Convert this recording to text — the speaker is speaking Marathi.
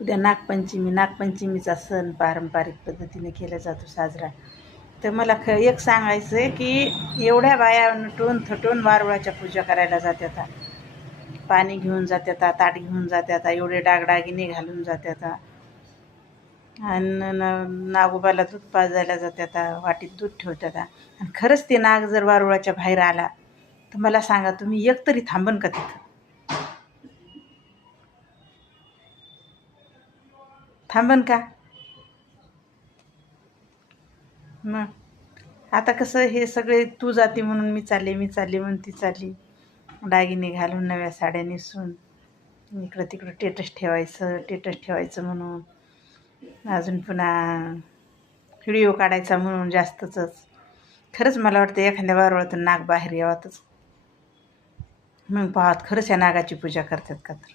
उद्या नागपंचमीचा सण पारंपरिक पद्धतीने केला जातो साजरा. तर मला एक सांगायचं आहे की एवढ्या बाया नटून थटून वारुळाच्या पूजा करायला जात्यात. पाणी घेऊन जात्यात, ताट घेऊन जात्यात, एवढे डागडागिने घालून जात्यात आणि नागोबाला दूध पाजायला जात्यात, वाटीत दूध ठेवतात. आणि खरंच ते नाग जर वारुळाच्या बाहेर आला तर मला सांगा, तुम्ही एक तरी थांबन का तिथं? थांबन का? मग आता कसं हे सगळे तू जाते म्हणून मी चालले म्हणून ती चालली, दागिने घालून नव्या साड्या नेसून इकडं तिकडं टेटस ठेवायचं म्हणून, अजून पुन्हा व्हिडिओ काढायचा म्हणून जास्तच. खरंच मला वाटतं एखाद्या वारुळातून नाग बाहेर यावातच, मग पाहत खरंच या नागाची पूजा करतात का तर.